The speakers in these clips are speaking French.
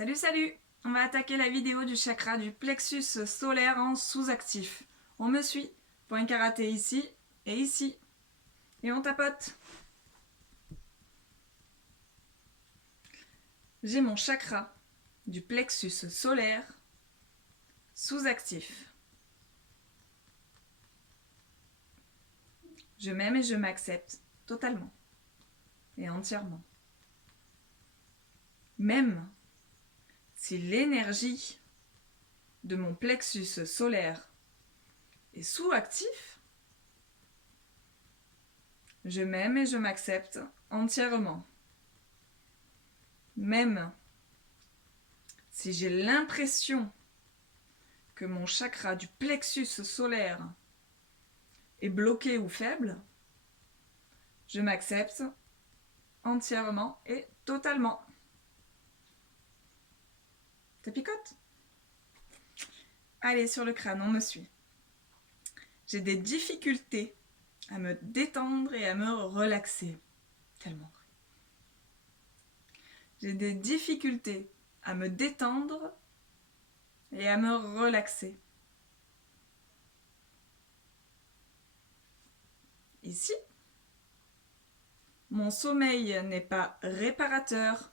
Salut, salut! On va attaquer la vidéo du chakra du plexus solaire en sous-actif. On me suit. Point karaté ici et ici. Et on tapote. J'ai mon chakra du plexus solaire sous-actif. Je m'aime et je m'accepte totalement et entièrement. Même si l'énergie de mon plexus solaire est sous-actif, je m'aime et je m'accepte entièrement. Même si j'ai l'impression que mon chakra du plexus solaire est bloqué ou faible, je m'accepte entièrement et totalement. Ça picote? Allez, sur le crâne, on me suit. J'ai des difficultés à me détendre et à me relaxer. Tellement. J'ai des difficultés à me détendre et à me relaxer. Ici, mon sommeil n'est pas réparateur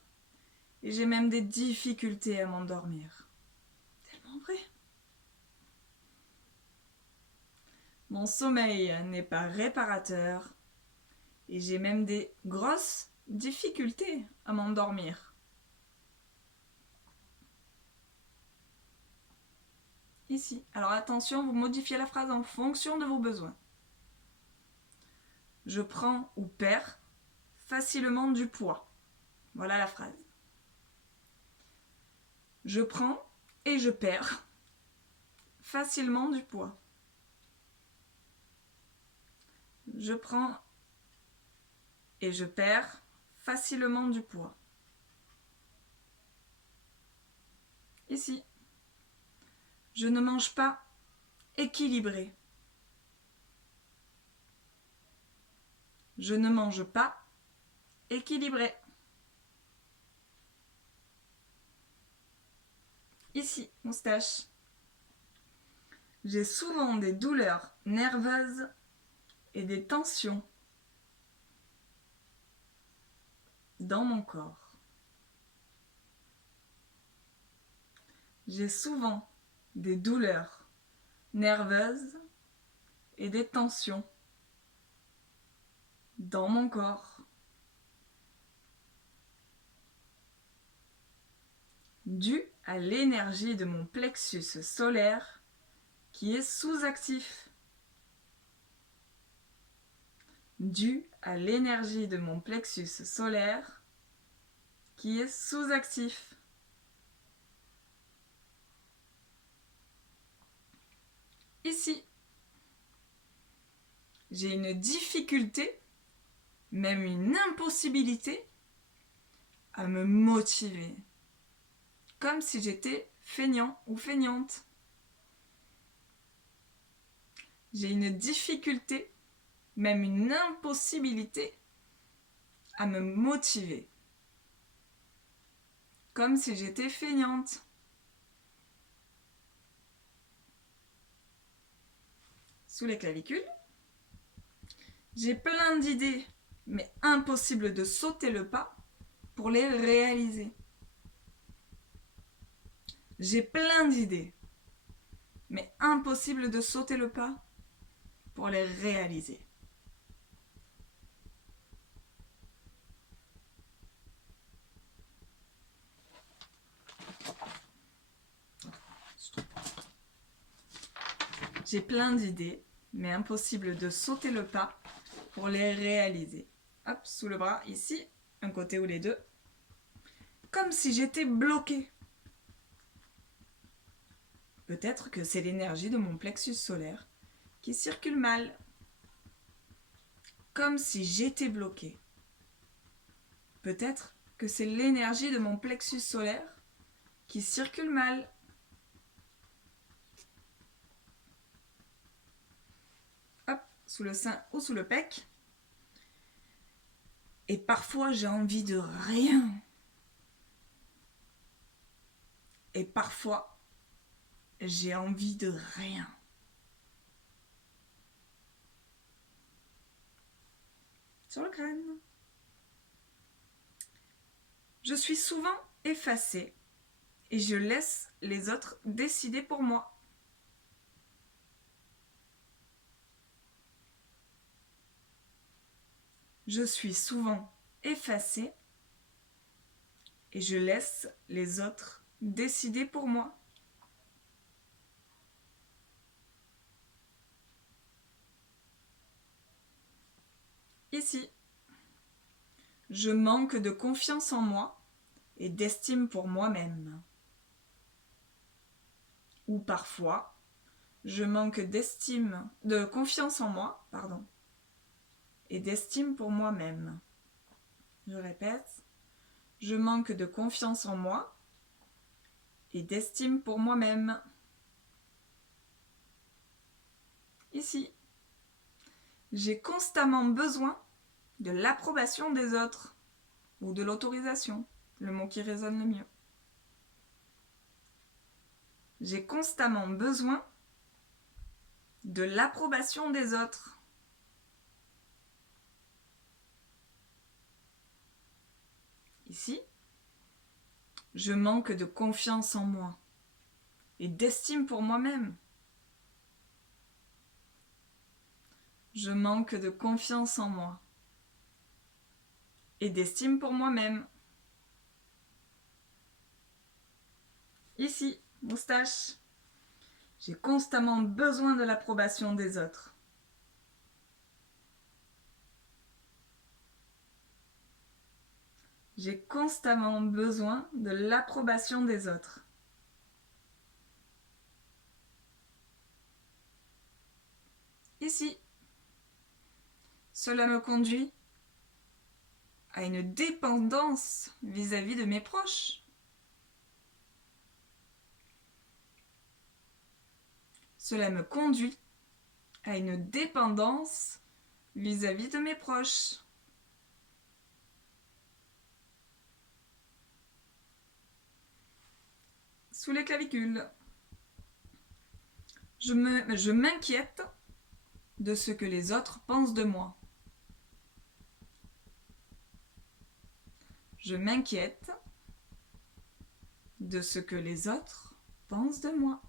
et j'ai même des difficultés à m'endormir. Tellement vrai. Mon sommeil n'est pas réparateur et j'ai même des grosses difficultés à m'endormir. Ici. Alors attention, vous modifiez la phrase en fonction de vos besoins. Je prends ou perds facilement du poids. Voilà la phrase. Je prends et je perds facilement du poids. Je prends et je perds facilement du poids. Ici. Je ne mange pas équilibré. Je ne mange pas équilibré. Ici, moustache. J'ai souvent des douleurs nerveuses et des tensions dans mon corps. J'ai souvent des douleurs nerveuses et des tensions dans mon corps. Dû à l'énergie de mon plexus solaire qui est sous-actif. Dû à l'énergie de mon plexus solaire qui est sous-actif. Ici, j'ai une difficulté, même une impossibilité à me motiver. Comme si j'étais feignant ou feignante. J'ai une difficulté, même une impossibilité à me motiver. Comme si j'étais feignante. Sous les clavicules. J'ai plein d'idées, mais impossible de sauter le pas pour les réaliser. J'ai plein d'idées, mais impossible de sauter le pas pour les réaliser. J'ai plein d'idées, mais impossible de sauter le pas pour les réaliser. Hop, sous le bras, ici, un côté ou les deux. Comme si j'étais bloquée. Peut-être que c'est l'énergie de mon plexus solaire qui circule mal. Comme si j'étais bloquée. Peut-être que c'est l'énergie de mon plexus solaire qui circule mal. Hop, sous le sein ou sous le pec. Et parfois j'ai envie de rien. Et parfois, j'ai envie de rien. Sur le crâne. Je suis souvent effacée et je laisse les autres décider pour moi. Je suis souvent effacée et je laisse les autres décider pour moi. Ici, je manque de confiance en moi et d'estime pour moi-même. Ou parfois, je manque de confiance en moi, et d'estime pour moi-même. Je répète, je manque de confiance en moi et d'estime pour moi-même. Ici, j'ai constamment besoin de l'approbation des autres ou de l'autorisation, le mot qui résonne le mieux. J'ai constamment besoin de l'approbation des autres. Ici, je manque de confiance en moi et d'estime pour moi-même. Je manque de confiance en moi et d'estime pour moi-même. Ici, moustache. J'ai constamment besoin de l'approbation des autres. J'ai constamment besoin de l'approbation des autres. Ici, cela me conduit à une dépendance vis-à-vis de mes proches. Cela me conduit à une dépendance vis-à-vis de mes proches. Sous les clavicules. Je m'inquiète de ce que les autres pensent de moi. Je m'inquiète de ce que les autres pensent de moi.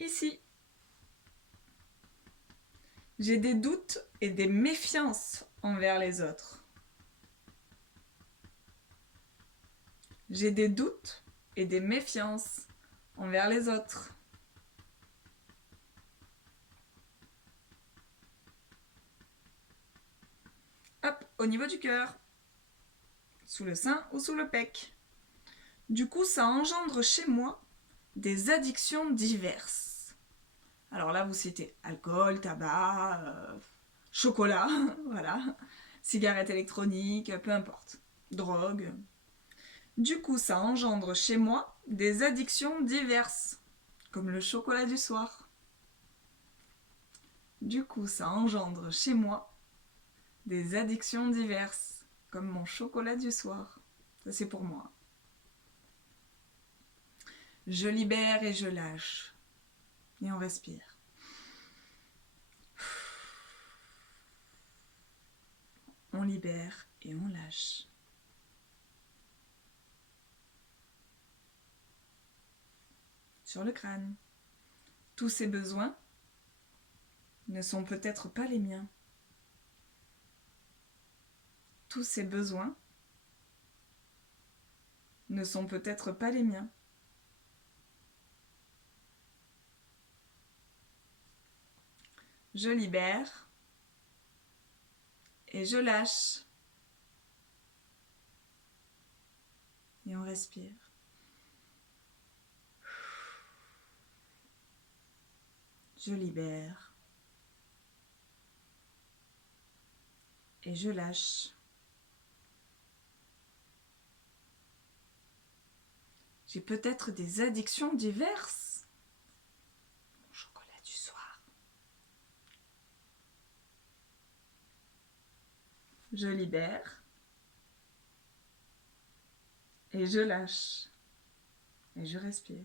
Ici, j'ai des doutes et des méfiances envers les autres. J'ai des doutes et des méfiances envers les autres. Hop, au niveau du cœur, sous le sein ou sous le pec. Du coup, ça engendre chez moi des addictions diverses. Alors là, vous citez alcool, tabac, chocolat, voilà, cigarettes électroniques, peu importe, drogue. Du coup, ça engendre chez moi des addictions diverses, comme le chocolat du soir. Du coup, ça engendre chez moi des addictions diverses, comme mon chocolat du soir. Ça, c'est pour moi. Je libère et je lâche. Et on respire. On libère et on lâche. Sur le crâne. Tous ces besoins ne sont peut-être pas les miens. Tous ces besoins ne sont peut-être pas les miens. Je libère et je lâche. Et on respire. Je libère et je lâche. J'ai peut-être des addictions diverses. Mon chocolat du soir. je libère. Et je lâche. Et je respire.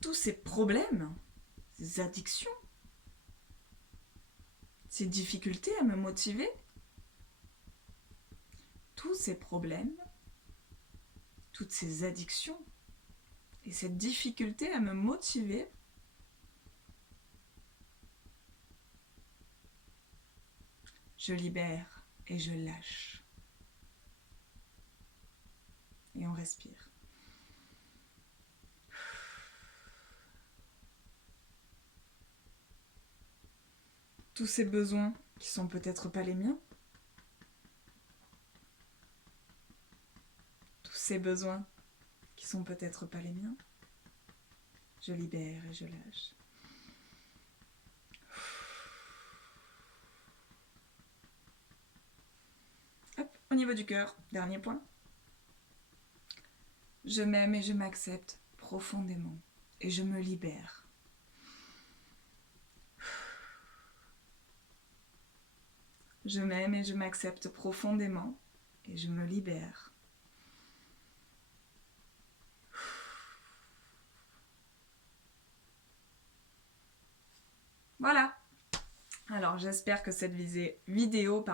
Tous ces problèmes, ces addictions, ces difficultés à me motiver, tous ces problèmes, toutes ces addictions et cette difficulté à me motiver, je libère et je lâche. Et on respire. Tous ces besoins qui sont peut-être pas les miens, tous ces besoins qui sont peut-être pas les miens, je libère et je lâche. Hop, au niveau du cœur, dernier point. Je m'aime et je m'accepte profondément et je me libère. Je m'aime et je m'accepte profondément et je me libère. Voilà. Alors j'espère que cette vidéo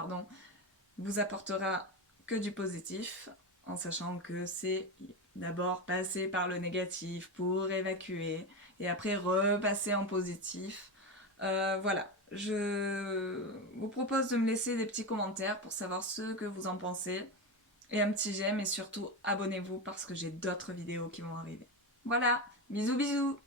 vous apportera que du positif, en sachant que c'est d'abord passer par le négatif pour évacuer et après repasser en positif. Voilà, je vous propose de me laisser des petits commentaires pour savoir ce que vous en pensez et un petit j'aime et surtout abonnez-vous parce que j'ai d'autres vidéos qui vont arriver. Voilà, bisous bisous.